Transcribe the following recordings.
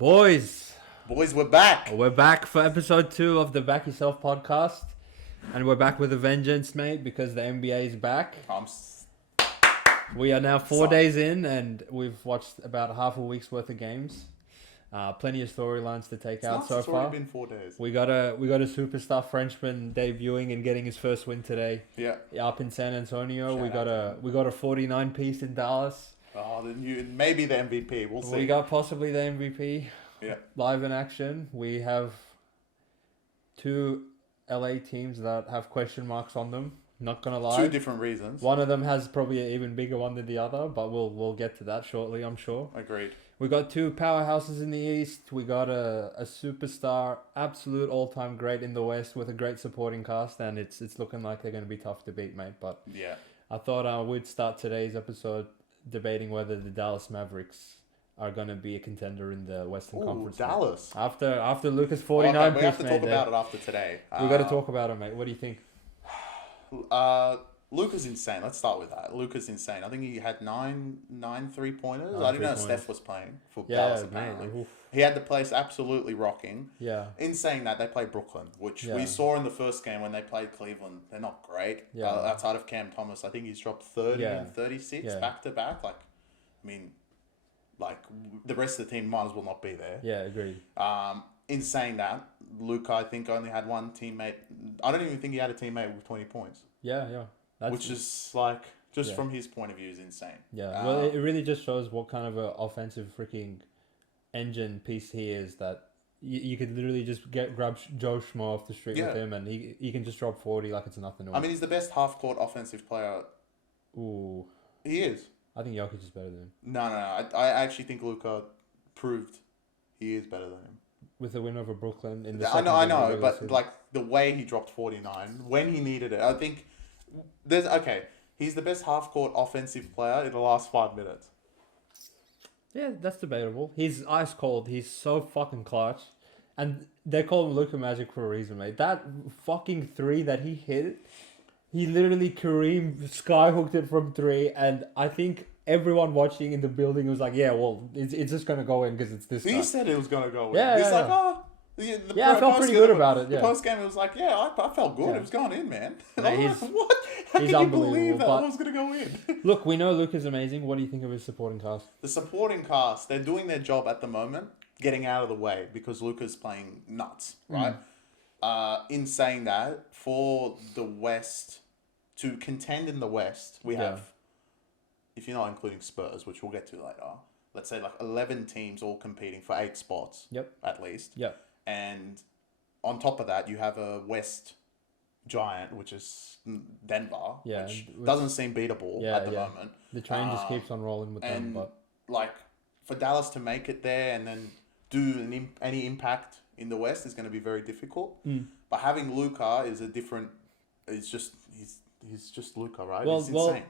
Boys, Boys, we're back. we're back for episode 2 of the Back Yourself podcast. And we're back with a vengeance, mate, because the NBA is back. We are now 4 days in and we've watched about half a week's worth of games. Plenty of storylines to take out so It's far. already been 4 days. We got a superstar Frenchman debuting and getting his first win today. Yeah. Up in San Antonio. Shout We got a 49 piece in Dallas. Oh, maybe the MVP. We'll see. We got possibly the MVP. Yeah. Live in action. We have 2 LA teams that have question marks on them. Not gonna lie. 2 different reasons. One of them has probably an even bigger one than the other, but we'll get to that shortly, I'm sure. Agreed. We got 2 powerhouses in the East. We got a superstar, absolute all-time great in the West with a great supporting cast, and it's looking like they're going to be tough to beat, mate. But Yeah. I thought we'd start today's episode debating whether the Dallas Mavericks are going to be a contender in the Western Conference. Dallas. Mate. After Lucas 49 Okay, we have to piece, talk mate, about it after today. we got to talk about it, mate. What do you think? Luka's insane. Let's start with that. Luka's insane. I think he had nine 3-pointers. I didn't know 3-pointers. Steph was playing for Dallas, apparently. Mate. Oof. He had the place absolutely rocking. Yeah. In saying that, they played Brooklyn, which Yeah. we saw in the first game when they played Cleveland. They're not great. Yeah. Outside of Cam Thomas, I think he's dropped 30 Yeah. and 36 Yeah. back to back. The rest of the team might as well not be there. Yeah, agreed. In saying that, Luka, I think, only had one teammate. I don't even think he had a teammate with 20 points, Yeah. which is just from his point of view, is insane. Yeah, well, it really just shows what kind of an offensive freaking engine piece he is. That you could literally just grab Joe Schmo off the street with him, and he can just drop 40 like it's nothing to him. I mean, he's the best half-court offensive player. Ooh, He is. I think Jokic is better than him. No. I actually think Luka proved he is better than him. With the win over Brooklyn in the I second know, game of the regular but season. like the way he dropped 49 when he needed it, I think he's the best half-court offensive player in the last 5 minutes. Yeah, that's debatable. He's ice cold. He's so fucking clutch. And they call him Luka Magic for a reason, mate. That fucking 3 that he hit, he literally Kareem skyhooked it from 3. And I think everyone watching in the building was like, yeah, well, it's just going to go in because it's this guy. He said it was going to go in. Yeah, He's yeah, like, yeah. oh... I felt pretty good about it. The Yeah. post game, it was like, I felt good. Yeah. It was going in, man. Yeah, I'm he's- like, what? How he's can you believe unbelievable, that but- was going to go in? Look, we know Luka's amazing. What do you think of his supporting cast? The supporting cast, they're doing their job at the moment, getting out of the way because Luka's playing nuts, right? In saying that, for the West, to contend in the West, we have, if you're not including Spurs, which we'll get to later, let's say like 11 teams all competing for 8 spots, at least. Yep. And on top of that, you have a West giant, which is Denver, which doesn't seem beatable at the moment. The train just keeps on rolling with them. And But like for Dallas to make it there and then do any impact in the West is going to be very difficult. But having Luka is a different. It's just he's just Luka, right? Well, it's insane.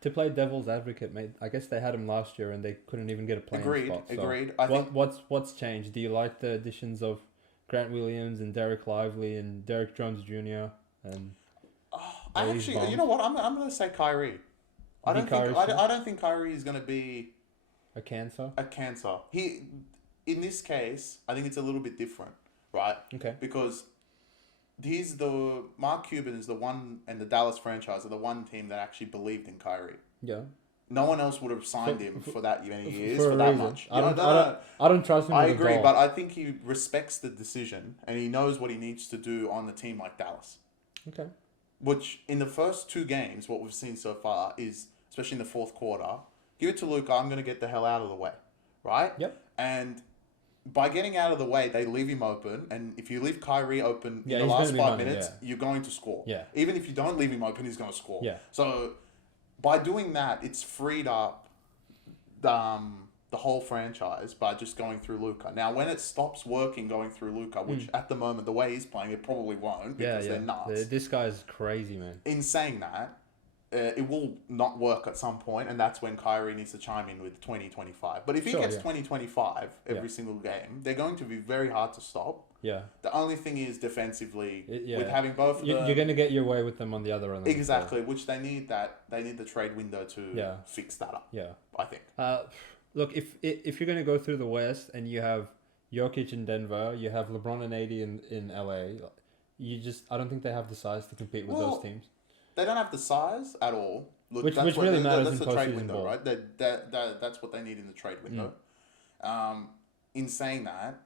to play devil's advocate, mate, I guess they had him last year and they couldn't even get a playing spot. So Agreed. I think what's changed? Do you like the additions of Grant Williams and Derek Lively and Derek Jones Jr. and I actually, you know what? I'm going to say Kyrie. I don't think Kyrie is going to be a cancer? a cancer. In this case, I think it's a little bit different, right? Okay. Because Mark Cuban is the one, and the Dallas franchise are the one team that actually believed in Kyrie. Yeah. No one else would have signed him for that many years, for for a that reason. much. I don't trust him. I with a agree, goal. but I think he respects the decision, and he knows what he needs to do on a team like Dallas. Okay. Which, in the first 2 games, what we've seen so far is, especially in the fourth quarter, give it to Luka, I'm going to get the hell out of the way, right? Yep. And by getting out of the way, they leave him open, and if you leave Kyrie open in the he's last gonna be 5 running, minutes, you're going to score. Yeah. Even if you don't leave him open, he's going to score. Yeah. So, by doing that, it's freed up the whole franchise by just going through Luka. Now, when it stops working going through Luka, which at the moment, the way he's playing, it probably won't because they're nuts. This guy's crazy, man. In saying that, it will not work at some point, and that's when Kyrie needs to chime in with 20-25. But if he gets 20-25 every single game, they're going to be very hard to stop. Yeah. The only thing is defensively, with having both of them... You're going to get your way with them on the other end. Exactly, which they need the trade window to fix that up. Yeah. I think. Look, if you're going to go through the West and you have Jokic in Denver. You have LeBron and AD in LA. I don't think they have the size to compete with those teams. They don't have the size at all. Look, Which really matters in that's the trade postseason window, ball. right? That's what they need in the trade window. In saying that,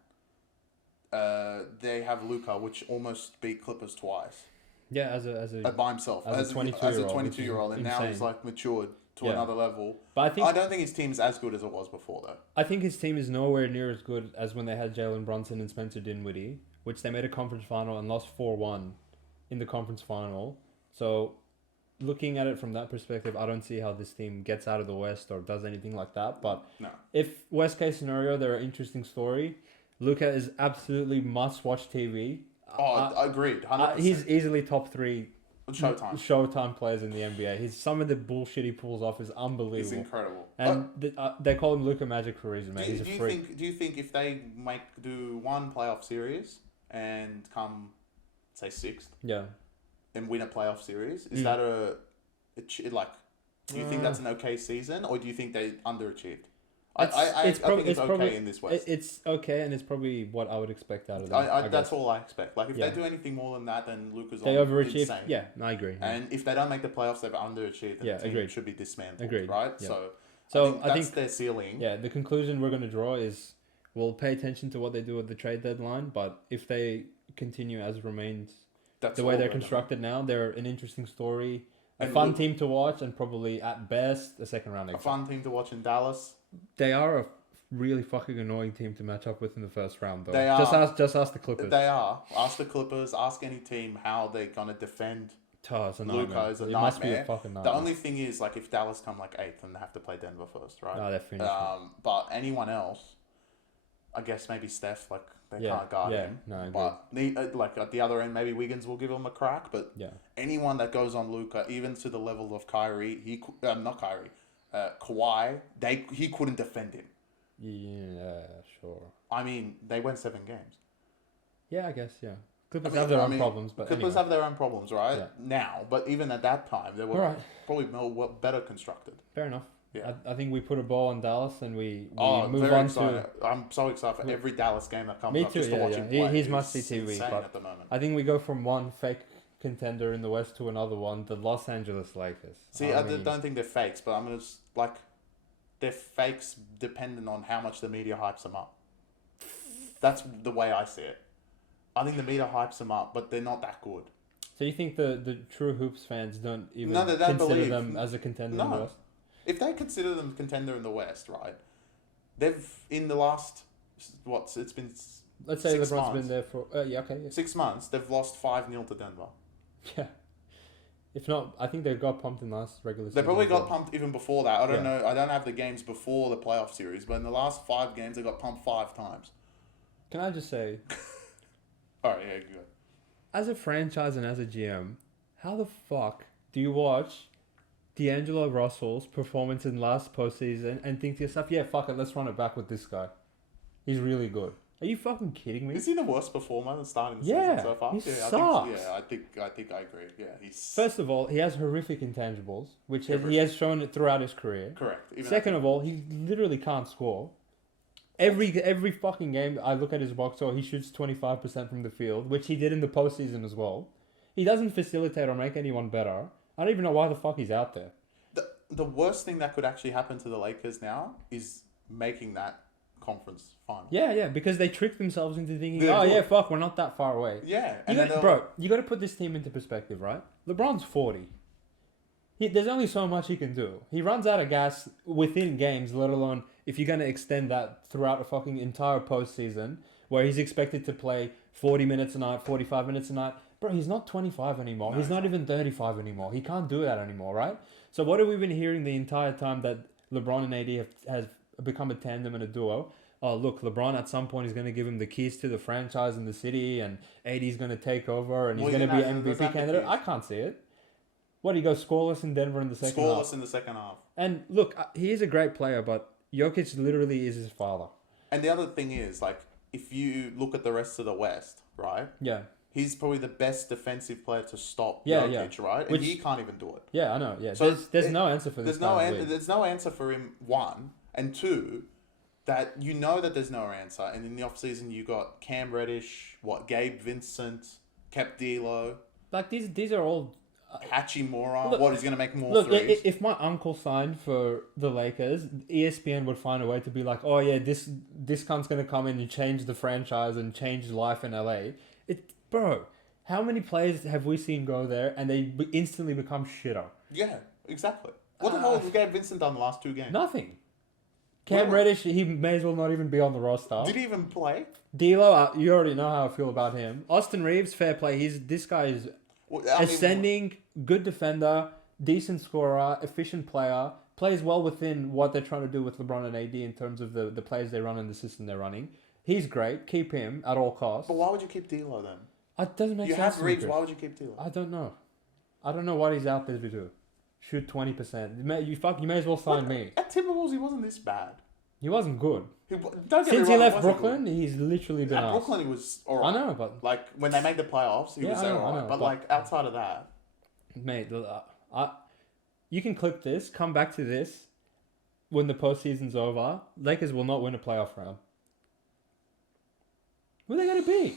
they have Luka, which almost beat Clippers twice. Yeah, as a by himself, as a 22-year-old, and now he's insane. like matured to another level. But I don't think his team is as good as it was before, though. I think his team is nowhere near as good as when they had Jalen Brunson and Spencer Dinwiddie, which they made a conference final and lost 4-1 in the conference final. So, looking at it from that perspective, I don't see how this team gets out of the West or does anything like that. But no. If worst case scenario, they're an interesting story. Luka is absolutely must-watch TV. Agreed. 100%. He's easily top 3 Showtime players in the NBA. Some of the bullshit he pulls off is unbelievable. He's incredible. And they call him Luka Magic for a reason, man. He's a freak. Do you think if they do one playoff series and come, say, 6th, and win a playoff series, is that do you think that's an okay season, or do you think they underachieved? I think it's okay in this West. It's okay, and it's probably what I would expect out of them. That's all I expect. Like, if they do anything more than that, then Luka's they overachieved. Insane. Yeah, I agree. And if they don't make the playoffs, they've underachieved. And the team should be dismantled. Agreed. Right? Yeah. So I think that's their ceiling. Yeah, the conclusion we're going to draw is we'll pay attention to what they do at the trade deadline, but if they continue as remains the way they're constructed now, they're an interesting story. A fun team to watch, and probably at best a second round exit. A fun team to watch in Dallas. They are a really fucking annoying team to match up with in the first round, though. They are. Just ask the Clippers. They are. Ask the Clippers. Ask any team how they're gonna defend. It's a Luka is a nightmare. Must be a fucking nightmare. The only thing is, like, if Dallas come like 8th, then they have to play Denver first, right? No, they're finished. But anyone else, I guess maybe Steph, like, they can't guard him. No, but like at the other end, maybe Wiggins will give him a crack. But anyone that goes on Luka, even to the level of Kyrie, Kawhi, he couldn't defend him. Yeah, sure. I mean, they went 7 games. Yeah, I guess, Clippers have their own problems, but Clippers have their own problems, right? Yeah. Now, but even at that time, they were probably better constructed. Fair enough. Yeah. I think we put a ball on Dallas and we move very on excited. to... I'm so excited for every Dallas game that comes Me up too, just to watch him play. He's must-see TV. Insane but at the moment. I think we go from one fake contender in the West to another one, the Los Angeles Lakers. See, I don't think they're fakes, but I'm going to... Like, they're fakes dependent on how much the media hypes them up. That's the way I see it. I think the media hypes them up, but they're not that good. So you think the true Hoops fans don't even consider consider them as a contender in the West? If they consider them a contender in the West, right, they've, in the last, it's been Let's say 6 LeBron's months. been there for... 6 months, they've lost 5-0 to Denver. Yeah. If not, I think they got pumped in last regular season. They probably got pumped even before that. I don't know. I don't have the games before the playoff series, but in the last 5 games, they got pumped 5 times. Can I just say... All right, yeah, good. As a franchise and as a GM, how the fuck do you watch D'Angelo Russell's performance in last postseason and think to yourself, yeah, fuck it, let's run it back with this guy. He's really good. Are you fucking kidding me? Is he the worst performer in starting the season so far? He sucks. I think I agree. Yeah, he's... First of all, he has horrific intangibles, which he has shown it throughout his career. Correct. Second of all, he literally can't score. Every fucking game I look at his box score, he shoots 25% from the field, which he did in the postseason as well. He doesn't facilitate or make anyone better. I don't even know why the fuck he's out there. The worst thing that could actually happen to the Lakers now is making that conference final. Yeah, because they tricked themselves into thinking, fuck, we're not that far away. Yeah. You got to put this team into perspective, right? LeBron's 40. There's only so much he can do. He runs out of gas within games, let alone if you're going to extend that throughout a fucking entire postseason where he's expected to play 40 minutes a night, 45 minutes a night. Bro, he's not 25 anymore. No, he's not even 35 anymore. He can't do that anymore, right? So what have we been hearing the entire time that LeBron and AD has become a tandem and a duo? Oh, look, LeBron at some point is going to give him the keys to the franchise in the city and AD's going to take over and he's going to be MVP candidate. I can't see it. What, he goes scoreless in Denver in the second half? Scoreless in the second half. And look, he is a great player, but Jokic literally is his father. And the other thing is, like, if you look at the rest of the West, right? Yeah. He's probably the best defensive player to stop Jokic, right? And he can't even do it. Yeah, I know. Yeah, so there's no answer for this. There's no answer for him. 1 and 2. that you know that there's no answer. And in the offseason, you got Cam Reddish, Gabe Vincent, kept D'Lo, Like these are all. Hachimura. Look- He's going to make more Look, threes. if my uncle signed for the Lakers, ESPN would find a way to be like, oh yeah, this cunt's gonna come in and change the franchise and change life in LA. Bro, how many players have we seen go there and they instantly become shitter? Yeah, exactly. What the hell has Gabe Vincent done the last 2 games? Nothing. Cam Really? Reddish, he may as well not even be on the roster. Did he even play? D'Lo, you already know how I feel about him. Austin Reeves, fair play. This guy is Well, I mean, ascending, good defender, decent scorer, efficient player, plays well within what they're trying to do with LeBron and AD in terms of the players they run and the system they're running. He's great. Keep him at all costs. But why would you keep D'Lo then? It doesn't make You sense. have Reeves. Why would you keep D'Lo? I don't know. I don't know what he's out there to do. Shoot 20%. You may as well sign me. At Timberwolves, he wasn't this bad. He wasn't good. Don't get Since me he wrong, left Brooklyn, he's literally been At asked. Brooklyn, he was alright. I know, but Like when they made the playoffs, he Yeah, was I know, alright. But but- like outside of that, mate, you can clip this. Come back to this when the postseason's over. Lakers will not win a playoff round. Who are they going to be?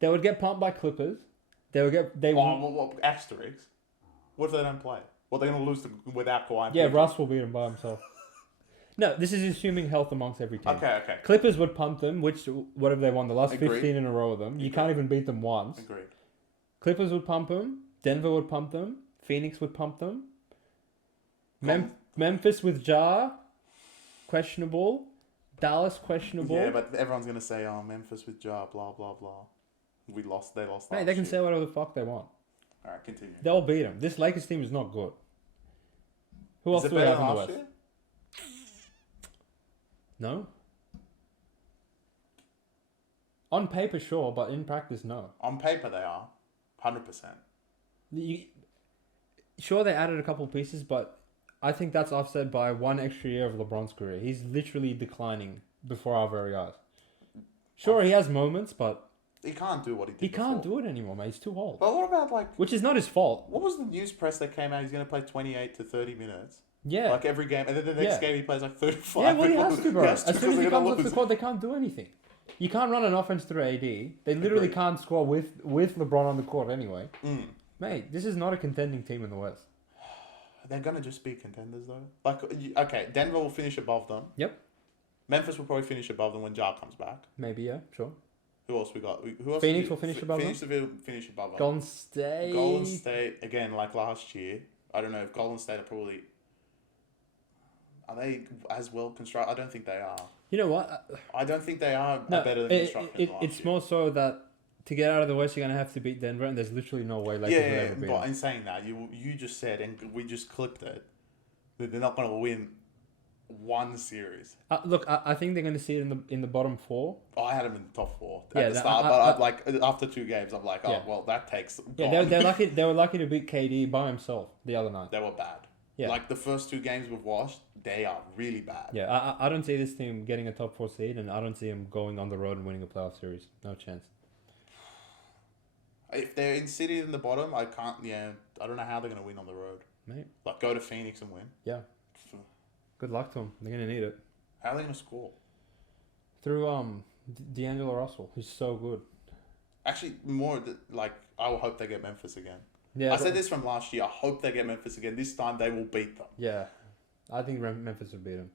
They would get pumped by Clippers. asterisks. What if they don't play? What are they going to lose without Kawhi? Yeah, PG? Russ will beat him by himself. No, this is assuming health amongst every team. Okay. Clippers would pump them, what have they won? The last Agreed. 15 in a row of them. You can't even beat them once. Agreed. Clippers would pump them. Denver would pump them. Phoenix would pump them. Memphis with Ja, questionable. Dallas, questionable. Yeah, but everyone's going to say, oh, Memphis with Ja, blah, blah, blah. They lost Mate, last they can year. say whatever the fuck they want. Alright, continue. They'll beat them. This Lakers team is not good. Who Is else it do we better have than in the last West? year? No. On paper, sure, but in practice, no. On paper, they are. 100%. Sure, they added a couple pieces, but I think that's offset by one extra year of LeBron's career. He's literally declining before our very eyes. Sure, he has moments, but He can't do what he did he can't before. do it anymore, mate. He's too old. But what about, like, Which is not his fault. what was the news press that came out? He's going to play 28 to 30 minutes. Yeah. Like every game. And then the next Yeah. game he plays like 35. Yeah, well, he has to, bro. He As has to soon as he because they're comes gonna off the lose. court, they can't do anything. You can't run an offense through AD. They literally Agreed. can't score with LeBron on the court anyway. Mm. Mate, this is not a contending team in the West. They're going to just be contenders, though. Like, okay, Denver will finish above them. Yep. Memphis will probably finish above them when Ja comes back. Maybe, yeah, sure. Who else we got? Who else? Phoenix will finish above them? Phoenix will finish above them. Golden State. Golden State, again, like last year. I don't know if Golden State are probably... Are they as well constructed? I don't think they are. You know what? I don't think they are No, better than constructed than last it's year. more so that to get out of the West, you're going to have to beat Denver, and there's literally no way Lakers will ever beat but them. in saying that, you just said, and we just clipped it, that they're not going to win one series. Look, I think they're going to see it in the bottom four. Oh, I had them in the top 4 Yeah, at the start, but like after 2 games, I'm like, oh Yeah. well, that takes. Yeah, gone. they're lucky. They were lucky to beat KD by himself the other night. They were bad. Yeah. Like the first 2 games we've watched, they are really bad. Yeah, I don't see this team getting a top 4 seed, and I don't see them going on the road and winning a playoff series. No chance. If they're in City in the bottom, I can't. Yeah, I don't know how they're going to win on the road. Mate, Like go to Phoenix and win. yeah. Good luck to them. They're going to need it. How are they going to score? Through D'Angelo Russell, who's so good. Actually, like I will hope they get Memphis again. Yeah, I said this from last year. I hope they get Memphis again. This time they will beat them. Yeah, I think Memphis will beat them.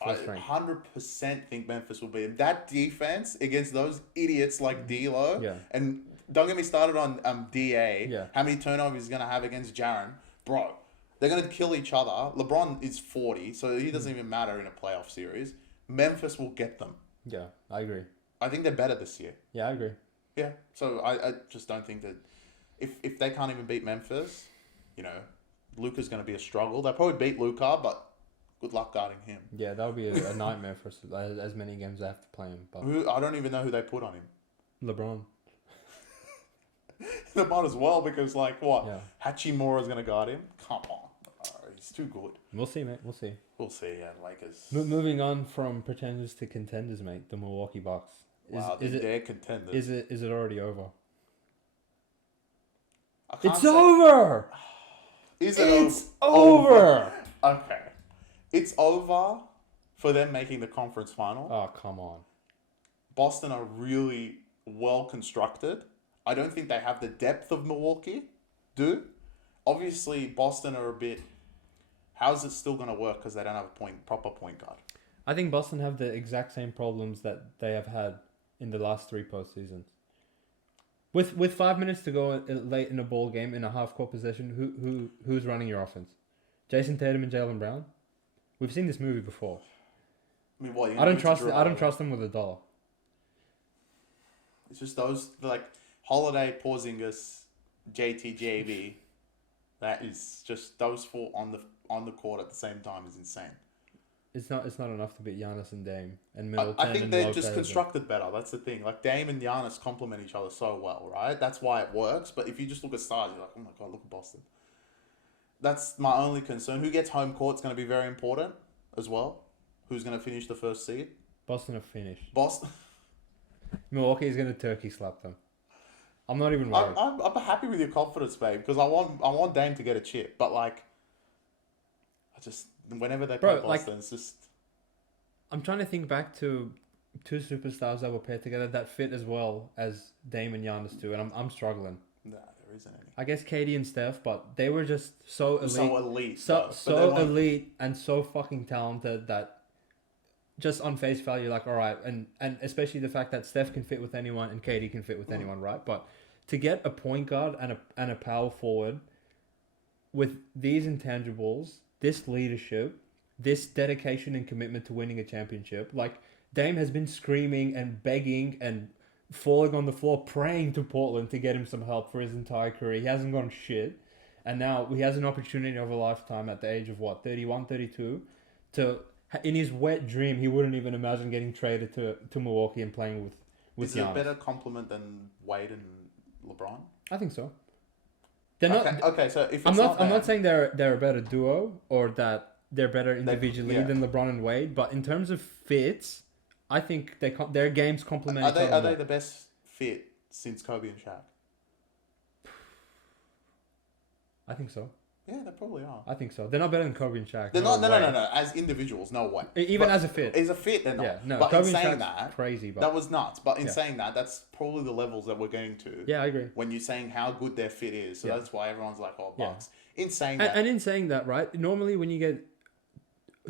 I First rank. 100% think Memphis will beat them. That defense against those idiots like D'Lo, Yeah. and don't get me started on DA. Yeah. How many turnovers he's gonna have against Jaren, bro? They're gonna kill each other. LeBron is 40, so he doesn't even matter in a playoff series. Memphis will get them. Yeah, I agree. I think they're better this year. Yeah, I agree. Yeah. So I just don't think that if they can't even beat Memphis, Luka's gonna be a struggle. They'll probably beat Luka, but good luck guarding him. Yeah, that would be a nightmare for us, as many games I have to play him. But I don't even know who they put on him. LeBron. They might as well because what? Yeah. Hachimura's gonna guard him? Come on, he's too good. We'll see, mate. We'll see. We'll see. Yeah, Lakers. Moving on from pretenders to contenders, mate. The Milwaukee Bucks. They're contenders. Is it already over? I can't It's say- over. Is it It's over. Okay, it's over for them making the conference final. Oh, come on. Boston are really well constructed. I don't think they have the depth of Milwaukee do. Obviously, Boston are a bit... How's it still going to work because they don't have a proper point guard? I think Boston have the exact same problems that they have had in the last 3 postseasons. With 5 minutes to go late in a ball game in a half-court possession, who's running your offense? Jason Tatum and Jaylen Brown? We've seen this movie before. I mean, what? I don't trust them with a dollar. It's just those, like, Holiday, Porzingis, JTJB. That is just those 4 on the court at the same time is insane. It's not enough to beat Giannis and Dame and Middleton. I think they're Lopez just constructed better. That's the thing. Like, Dame and Giannis complement each other so well, right? That's why it works. But if you just look at stars, you're like, oh my God, look at Boston. That's my only concern. Who gets home court is going to be very important as well. Who's going to finish the first seed? Boston have finished. Boston. Milwaukee is going to turkey slap them. I'm not even worried. I'm happy with your confidence, babe, because I want Dame to get a chip. But, like, whenever they play Boston, it's just... I'm trying to think back to 2 superstars that were paired together that fit as well as Dame and Giannis do, and I'm struggling. Nah, there isn't any. I guess KD and Steph, but they were just so elite. So elite. Elite and so fucking talented that just on face value, like, all right, and especially the fact that Steph can fit with anyone and KD can fit with anyone, right? But to get a point guard and a power forward with these intangibles, this leadership, this dedication and commitment to winning a championship, like Dame has been screaming and begging and falling on the floor, praying to Portland to get him some help for his entire career. He hasn't gone shit. And now he has an opportunity of a lifetime at the age of 31, 32, to, in his wet dream, he wouldn't even imagine getting traded to Milwaukee and playing with Is it Giannis. a better compliment than Wade and LeBron? I think so. They're not. Okay, so if it's I'm not not saying they're a better duo or that they're better individually than LeBron and Wade, but in terms of fits, I think their games complement each other. Are they the best fit since Kobe and Shaq? I think so. Yeah, they probably are. I think so. They're not better than Kobe and Shaq. They're not. No. As individuals, no way. Even as a fit. As a fit, they're not. Yeah, no. But Kobe in and saying Shaq's that, crazy. But that was nuts. But in saying that, that's probably the levels that we're getting to. Yeah, I agree. When you're saying how good their fit is, so that's why everyone's like, "Oh, Bucks." In saying and in saying that, right? Normally, when you get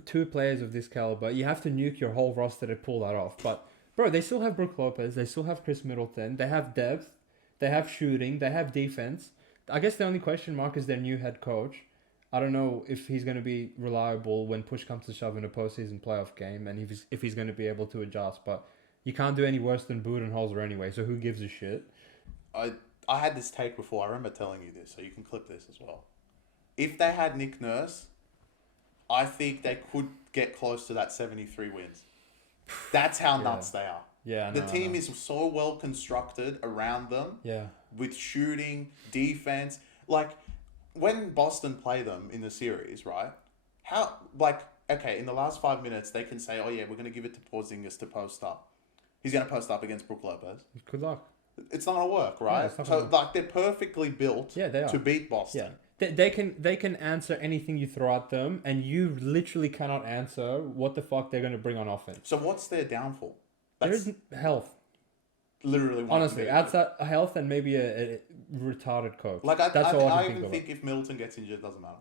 2 players of this caliber, you have to nuke your whole roster to pull that off. But bro, they still have Brook Lopez. They still have Chris Middleton. They have depth. They have shooting. They have defense. I guess the only question mark is their new head coach. I don't know if he's going to be reliable when push comes to shove in a postseason playoff game, and if he's going to be able to adjust. But you can't do any worse than Budenholzer anyway, so who gives a shit? I had this take before. I remember telling you this, so you can clip this as well. If they had Nick Nurse, I think they could get close to that 73 wins. That's how nuts they are. Yeah, the team is so well constructed around them. Yeah, with shooting, defense. Like, when Boston play them in the series, right? In the last 5 minutes, they can say, oh yeah, we're going to give it to Porzingis to post up. He's going to post up against Brook Lopez. Good luck. It's not going to work, right? They're perfectly built to beat Boston. Yeah. They can answer anything you throw at them, and you literally cannot answer what the fuck they're going to bring on offense. So what's their downfall? There's health. Literally, honestly, outside health and maybe a retarded coach. Like I even think if Middleton gets injured, it doesn't matter.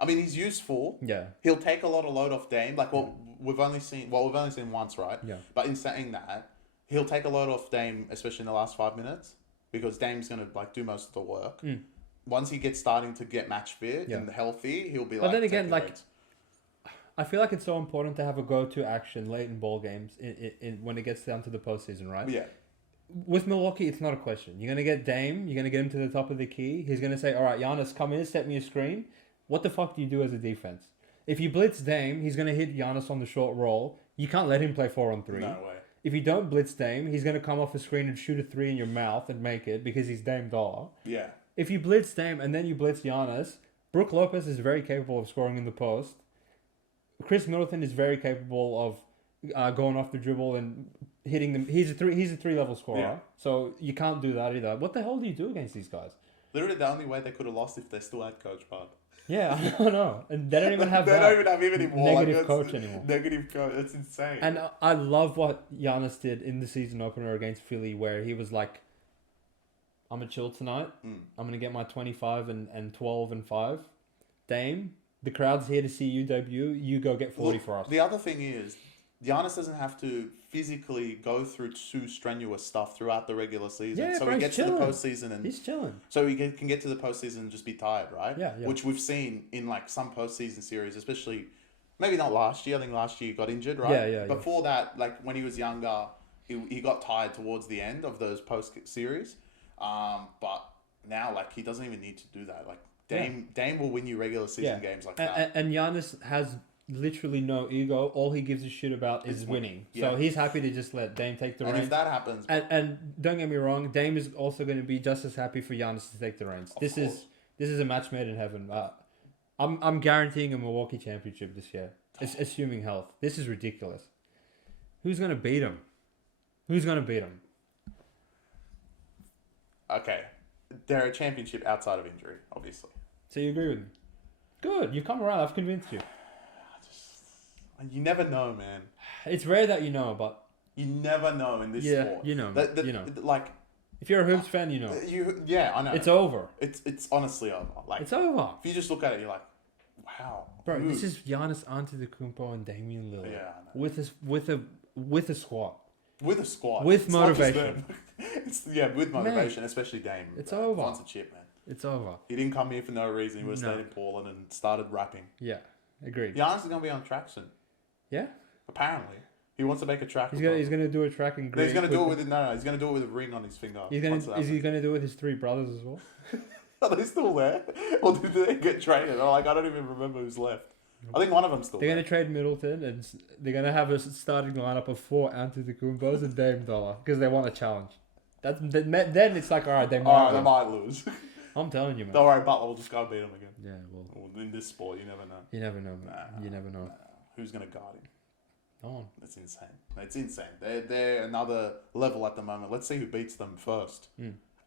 I mean, he's useful. Yeah. He'll take a lot of load off Dame. Like we've only seen once, right? Yeah. But in saying that, he'll take a load off Dame, especially in the last 5 minutes, because Dame's gonna do most of the work. Once he gets starting to get match fit and healthy, he'll be. But then again, I feel like it's so important to have a go-to action late in ball games in when it gets down to the postseason, right? Yeah. With Milwaukee, it's not a question. You're going to get Dame. You're going to get him to the top of the key. He's going to say, all right, Giannis, come in, set me a screen. What the fuck do you do as a defense? If you blitz Dame, he's going to hit Giannis on the short roll. You can't let him play 4-on-3. No way. If you don't blitz Dame, he's going to come off the screen and shoot a 3 in your mouth and make it because he's Dame Dollar. Yeah. If you blitz Dame and then you blitz Giannis, Brook Lopez is very capable of scoring in the post. Chris Middleton is very capable of going off the dribble and hitting them. He's a 3-level scorer, so you can't do that either. What the hell do you do against these guys? Literally, the only way they could have lost if they still had Coach Bud. Yeah, I know. And they don't even have They that don't even have him anymore. negative that's coach anymore. Negative coach. That's insane. And I love what Giannis did in the season opener against Philly, where he was like, I'm going to chill tonight. I'm going to get my 25 and 12 and 5. Dame, the crowd's here to see you debut. You go get 40 for us. The other thing is, Giannis doesn't have to physically go through too strenuous stuff throughout the regular season. Yeah, So bro, he he's gets to the chilling. postseason and He's chilling. so he can get to the postseason and just be tired, right? Yeah, yeah. Which we've seen in like some postseason series, especially maybe not last year. I think last year he got injured, right? Yeah, yeah. Before that, like when he was younger, he got tired towards the end of those post series. But now, like, he doesn't even need to do that. Like Dame will win you regular season games like that. And Giannis has literally no ego. All he gives a shit about is winning. Yeah. So he's happy to just let Dame take the And reins. if that happens, And don't get me wrong, Dame is also going to be just as happy for Giannis to take the reins. This is a match made in heaven. I'm guaranteeing a Milwaukee championship this year. It's assuming health. This is ridiculous. Who's going to beat him? Who's going to beat him? okay, they're a championship outside of injury, obviously. So you agree with me? Good. You've come around. I've convinced you. You never know, man. It's rare that you know, but You never know in this yeah, sport. you know. You know. Like, If you're a Hoops fan, you know. I know. It's over. It's honestly over. Like, It's over. if you just look at it, you're like, wow. Bro, who? this is Giannis Antetokounmpo and Damian Lillard. Yeah, I know. With a squad. With a squad. With It's not just motivation. them. With motivation, especially Dame. It's over. Wants a chip, man. It's over. He didn't come here for no reason. He was No. stayed in Portland and started rapping. Yeah, agreed. Giannis is gonna be on track soon. Yeah, Apparently, he wants to make a track. he's gonna do a track in No, Greece. he's gonna do it with He's gonna do it with a ring on his finger. Is he gonna do it with his 3 brothers as well? Are they still there, or did they get traded? I don't even remember who's left. I think one of them's still They're there. gonna trade Middleton, and they're gonna have a starting lineup of 4 Antetokounmpos and Dame Dollar because they want a challenge. Then it's like, all right, they They might. might lose. I'm telling you, man. Don't worry, Butler will just go and beat them again. Yeah, well, Well, in this sport, you never know. you never know, man. You never know. Who's gonna guard him? No one. That's insane. It's insane. They're another level at the moment. Let's see who beats them first.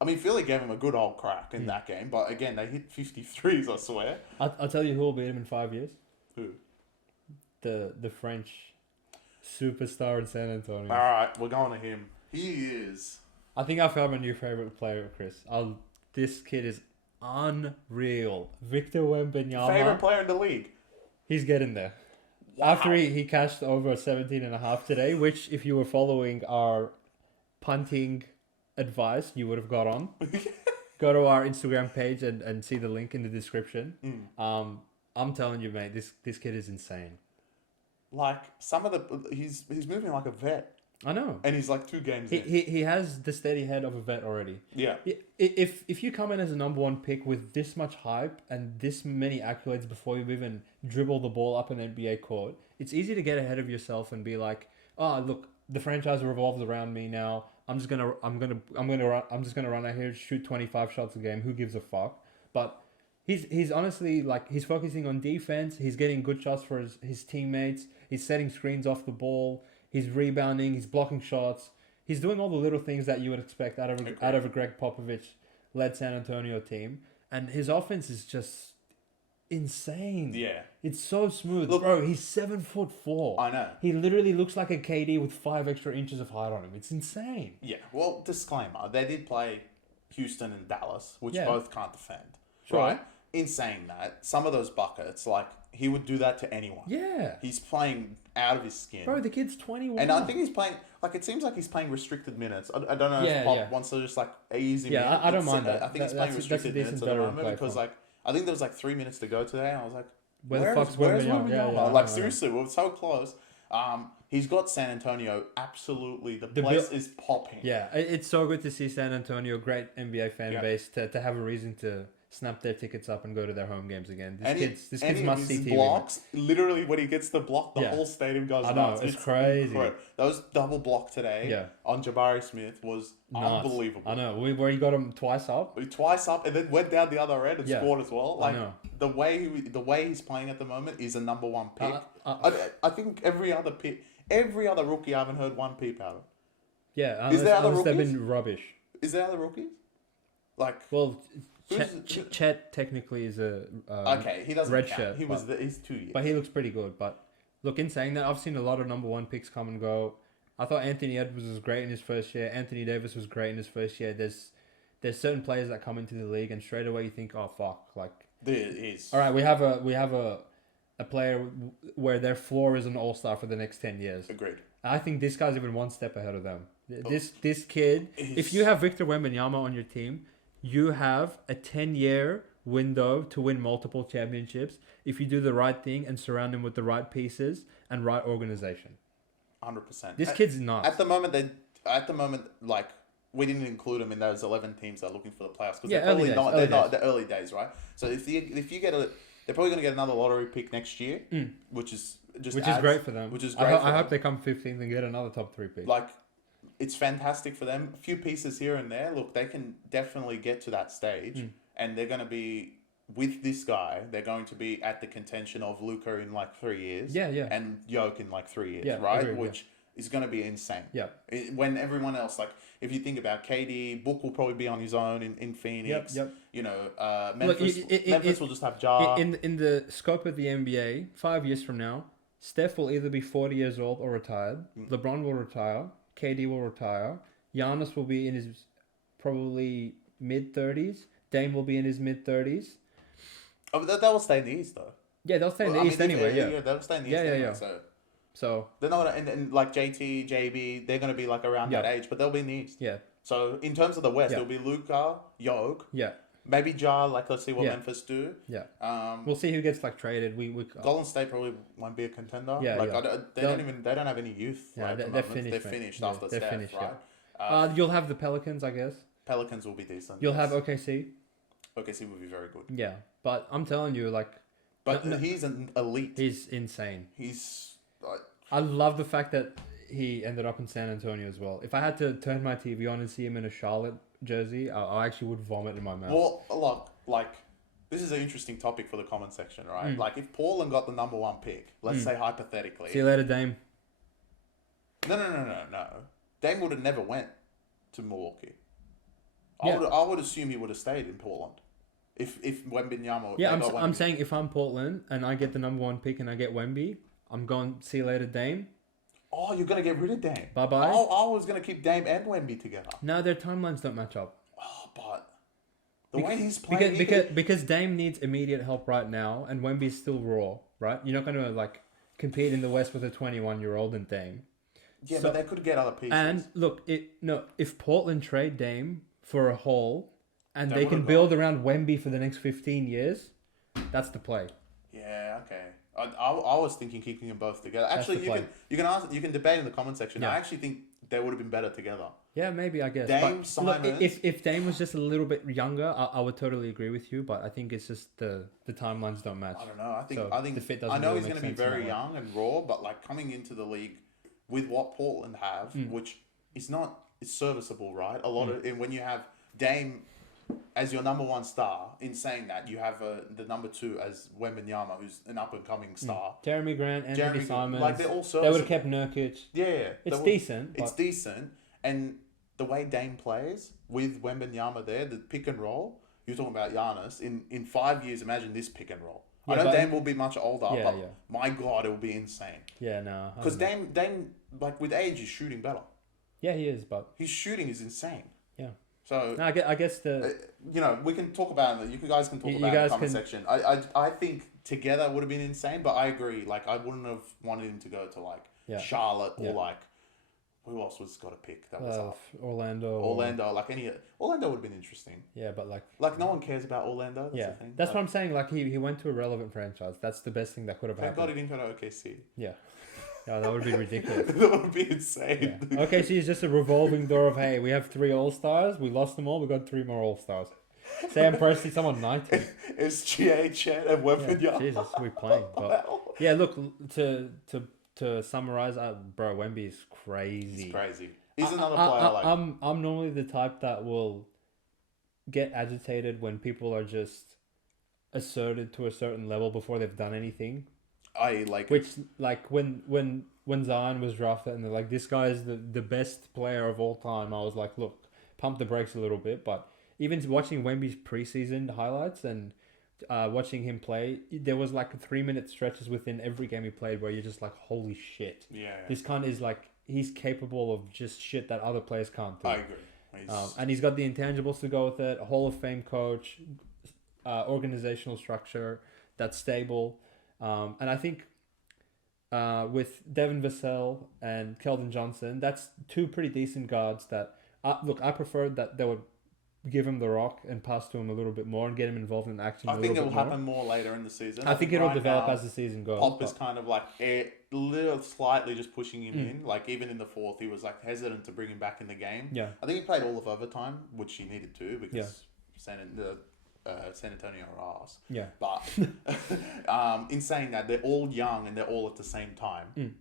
I mean, Philly gave him a good old crack in that game, but again, they hit 53s, I swear. I'll tell you who will beat him in 5 years. Who? The French superstar in San Antonio. All right, we're going to him. He is. I think I found my new favorite player, Chris. This kid is unreal. Victor Wembanyama. Favorite player in the league. He's getting there. Wow. After he cashed over 17.5 today, which if you were following our punting advice, you would have got on. Go to our Instagram page and see the link in the description. I'm telling you, mate, this kid is insane. Like, he's moving like a vet. I know. And he's like 2 games in. He has the steady head of a vet already. Yeah. If you come in as a number 1 pick with this much hype and this many accolades before you even dribble the ball up an NBA court, it's easy to get ahead of yourself and be like, oh, look, the franchise revolves around me now. I'm just gonna run out here, shoot 25 shots a game. Who gives a fuck? But he's honestly, like, he's focusing on defense. He's getting good shots for his teammates. He's setting screens off the ball. He's rebounding. He's blocking shots. He's doing all the little things that you would expect out of a Greg Popovich led San Antonio team. And his offense is just insane. Yeah. It's so smooth. Look, bro, he's 7'4". I know. He literally looks like a KD with 5 extra inches of height on him. It's insane. Yeah. Well, disclaimer. They did play Houston and Dallas, which Yeah. both can't defend. Sure. Right? In saying that, some of those buckets, like, he would do that to anyone. Yeah. He's playing out of his skin. Bro, the kid's 21. And I think he's playing, like, it seems like he's playing restricted minutes. I don't know if Pop wants to just, like, ease him in. I don't mind that. I think he's playing restricted minutes at the moment because, like, I think there was, like, 3 minutes to go today, and I was like, Where the fuck's where's Wembanyama? Wembanyama? Yeah, Like, seriously, we're so close. He's got San Antonio absolutely. The place is popping. Yeah, it's so good to see San Antonio, great NBA fan base, to have a reason to snap their tickets up and go to their home games again. This kid's must see TV. Blocks, literally, when he gets the block, the Yeah. whole stadium goes I know, nuts. it's crazy. incredible. Those double block today on Jabari Smith was Nuts. unbelievable. I know, where he got him twice up. He twice up and then went down the other end and Yeah. scored as well. I Like, know. the way he's playing at the moment is a number 1 pick. I think every other rookie I haven't heard 1 peep out of. Yeah, Is there other unless they've rookies? been rookies? Is there other rookies? Like, Well, Chet technically is a Okay, he doesn't red count. shirt, He's 2 years. but he looks pretty good. But look, in saying that, I've seen a lot of number one picks come and go. I thought Anthony Edwards was great in his first year. Anthony Davis was great in his first year. There's certain players that come into the league and straight away you think, oh fuck, like There is. all right, we have a player where their floor is an all-star for the next 10 years. Agreed. I think this guy's even one step ahead of them. This kid, He's- if you have Victor Wembanyama on your team, you have a 10-year window to win multiple championships if you do the right thing and surround him with the right pieces and right organization. 100%. This kid's nuts. At the moment, like, we didn't include them in those 11 teams that are looking for the playoffs because Yeah, they're probably early not. days, They're early not the early days, right? So if you get they're probably going to get another lottery pick next year, which is just which is great for them. Which is great. I hope they come 15th and get another top 3 pick. Like, it's fantastic for them. A few pieces here and there. Look, they can definitely get to that stage, and they're going to be with this guy. They're going to be at the contention of Luka in like 3 years. Yeah, yeah. And Jokic in like 3 years, Yeah, right? agreed, Which is going to be insane. Yeah. When everyone else, like, if you think about KD, Book will probably be on his own in Phoenix. Yep. You know, Memphis. Look, Memphis will just have Ja. In the scope of the NBA, 5 years from now, Steph will either be 40 years old or retired. LeBron will retire. KD will retire. Giannis will be in his probably mid-30s. Dame will be in his mid-30s. Oh, but that will stay in the East, though. Yeah, they'll stay in the East anyway. Yeah. They'll stay in the East Yeah, yeah, anyway. yeah. So So they're not gonna, and like JT, JB, they're gonna be like around that age, but they'll be in the East. yeah, So in terms of the West, Yeah. it'll be Luka, Yoke, yeah, maybe Ja. Like, let's see what Yeah. Memphis do. yeah. Um, We'll see who gets like traded. We Golden State probably won't be a contender. Yeah, like yeah. they don't have any youth. Yeah, right, at the they're moment. finished, They're mate. finished Yeah, after they're Steph, finished, right? you'll have the Pelicans, I guess. Pelicans will be decent. You'll yes. have OKC. OKC will be very good. Yeah, but I'm telling you, like, But he's an elite. he's insane. He's like, I love the fact that he ended up in San Antonio as well. If I had to turn my TV on and see him in a Charlotte jersey, I actually would vomit in my mouth. well, look, like, this is an interesting topic for the comment section, right? Like, if Portland got the number one pick, let's say hypothetically. See you later, Dame. No. Dame would have never went to Milwaukee. Yeah. I would assume he would have stayed in Portland. If Wembanyama. Yeah, they got I'm Wemby. saying if I'm Portland and I get the number one pick and I get Wemby, I'm going, see you later, Dame. Oh, you're gonna get rid of Dame. Bye-bye. I was gonna keep Dame and Wemby together. No, their timelines don't match up. Oh, but the way he's playing, Because Dame needs immediate help right now, and Wemby's still raw, right? You're not going to like compete in the West with a 21-year-old and Dame. yeah, so- but they could get other pieces. And look, if Portland trade Dame for a haul, and They they can would've build around Wemby for the next 15 years, that's the play. yeah, okay. I was thinking keeping them both together. Actually, the you can debate in the comment section. Yeah. I actually think they would have been better together. Yeah, maybe, I guess. Dame, Look, Simons- if Dame was just a little bit younger, I would totally agree with you. But I think it's just the timelines don't match. I don't know. So I think the fit I doesn't know really he's make going to be sense in very that way. young and raw, but like coming into the league with what Portland have, which is not, it's serviceable, right? A lot of, and when you have Dame as your number one star, in saying that you have the number two as Wembanyama, who's an up and coming star. Jeremy Grant, Anthony Jeremy- Simons, like, they're all they would have serviceable. kept Nurkic. Yeah, It's decent. It's but- decent, and the way Dame plays with Wembanyama there, the pick and roll. You're talking about Giannis in 5 years. Imagine this pick and roll. Yeah, I know but- Dame will be much older, Yeah, but yeah. my God, it will be insane. Yeah, no. I Because don't know. Dame, like with age, is shooting better. Yeah, he is, but His shooting is insane. yeah. So No, I guess the you know, we can talk about it. You guys can talk You about it in the guys comment can- section. I think together would have been insane, but I agree. Like, I wouldn't have wanted him to go to like Yeah. Charlotte or Yeah. like who else was got a pick that was up. Orlando. Orlando, like Orlando would have been interesting. Yeah, but like Like, no one cares about Orlando. That's yeah, the thing. that's like, what I'm saying. Like he went to a relevant franchise. That's the best thing that could have Thank God happened. he didn't go to OKC. Yeah, yeah, that would be ridiculous. That would be insane. Yeah. OKC is just a revolving door of hey, we have 3 All-Stars, we lost them all, we got 3 more All-Stars. Sam Presti, someone 90. It's GA, Chet, and Yeah, Wembanyama. Jesus, we're playing. But yeah, look to summarize, bro, Wemby is crazy. It's crazy. He's another player. Like, I'm normally the type that will get agitated when people are just asserted to a certain level before they've done anything. I like. Which like when Zion was drafted and they're like, this guy is the best player of all time, I was like, look, pump the brakes a little bit. But even watching Wemby's preseason highlights and watching him play, there was like 3-minute stretches within every game he played where you're just like, holy shit. Yeah. This cunt is like, he's capable of just shit that other players can't do. I agree. And he's got the intangibles to go with it. A Hall of Fame coach, organizational structure that's stable. And I think with Devin Vassell and Keldon Johnson, that's two pretty decent guards that, look, I prefer that they would give him the rock and pass to him a little bit more and get him involved in action. I think it will happen more later in the season. I think it'll right develop now, as the season goes. Pop is kind of like little slightly just pushing him in. Like even in the fourth, he was like hesitant to bring him back in the game. Yeah. I think he played all of overtime, which he needed to because San Antonio are ass. Yeah. But in saying that, they're all young and they're all at the same time.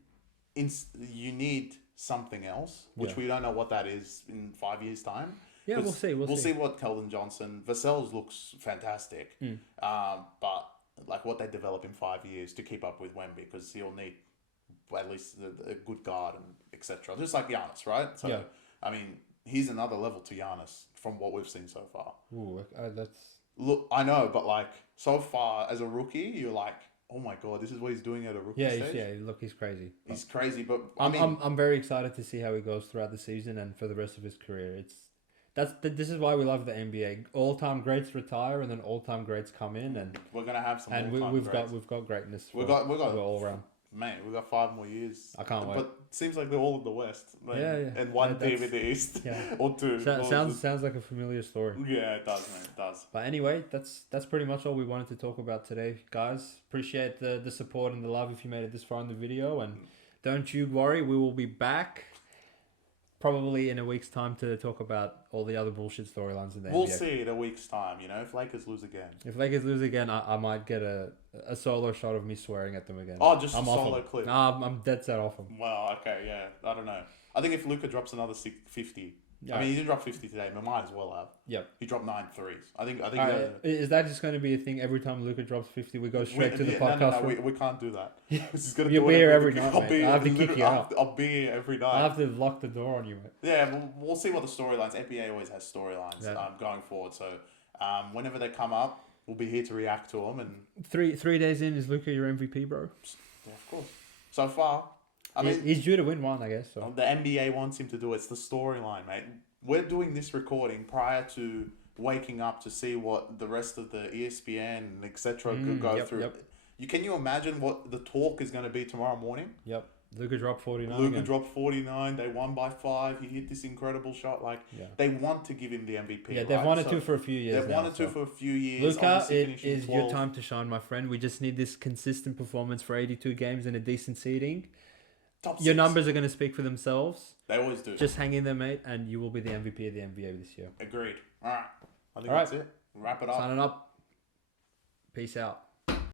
You need something else, which we don't know what that is in 5 years' time. Yeah, we'll see. We'll see what Keldon Johnson, Vassell's looks fantastic. But like what they develop in 5 years to keep up with Wemby, because he'll need at least a good guard and etc. Just like Giannis, right? So I mean, he's another level to Giannis from what we've seen so far. Ooh, that's... Look, I know, but like so far as a rookie, you're like, oh my god, this is what he's doing at a rookie stage. Look, he's crazy. He's crazy, but I'm very excited to see how he goes throughout the season and for the rest of his career. This is why we love the NBA. All-time greats retire, and then all-time greats come in, and we're gonna have some. And we've got greatness. We've got all around. Man, we've got 5 more years. I can't wait. But it seems like they're all in the West. Man. Yeah. And one team in the East. Or two. Sounds like a familiar story. Yeah, it does, man. It does. But anyway, that's pretty much all we wanted to talk about today, guys. Appreciate the support and the love if you made it this far in the video, and don't you worry, we will be back probably in a week's time to talk about all the other bullshit storylines in the NBA. We'll see in a week's time, if Lakers lose again. If Lakers lose again, I might get a solo shot of me swearing at them again. Oh, just a solo clip. Nah, I'm dead set off them. Well, okay, yeah. I don't know. I think if Luka drops another 50... Yeah. I mean, he didn't drop 50 today, but might as well have. Yep. He dropped 9 threes. I think is that just going to be a thing every time Luka drops 50, we go straight to the podcast? No, we can't do that. You'll be here every night, mate. I have to kick you out. I'll be here every night. I have to lock the door on you, mate. Yeah, we'll see what the storylines... NBA always has storylines going forward. So whenever they come up, we'll be here to react to them. And 3 days in, is Luka your MVP, bro? Yeah, of course. So far... I mean, he's due to win one, I guess. So. The NBA wants him to do it. It's the storyline, mate. We're doing this recording prior to waking up to see what the rest of the ESPN and etc. go through. Yep. Can you imagine what the talk is going to be tomorrow morning? Yep. Luka dropped 49. Luka dropped 49. They won by 5. He hit this incredible shot. They want to give him the MVP. Yeah, they've wanted to for a few years. They've wanted to for a few years. Luka, it is your time to shine, my friend. We just need this consistent performance for 82 games and a decent seeding. Your numbers are going to speak for themselves. They always do. Just hang in there, mate, and you will be the MVP of the NBA this year. Agreed. All right. I think that's it. Wrap it up. Signing up. Peace out.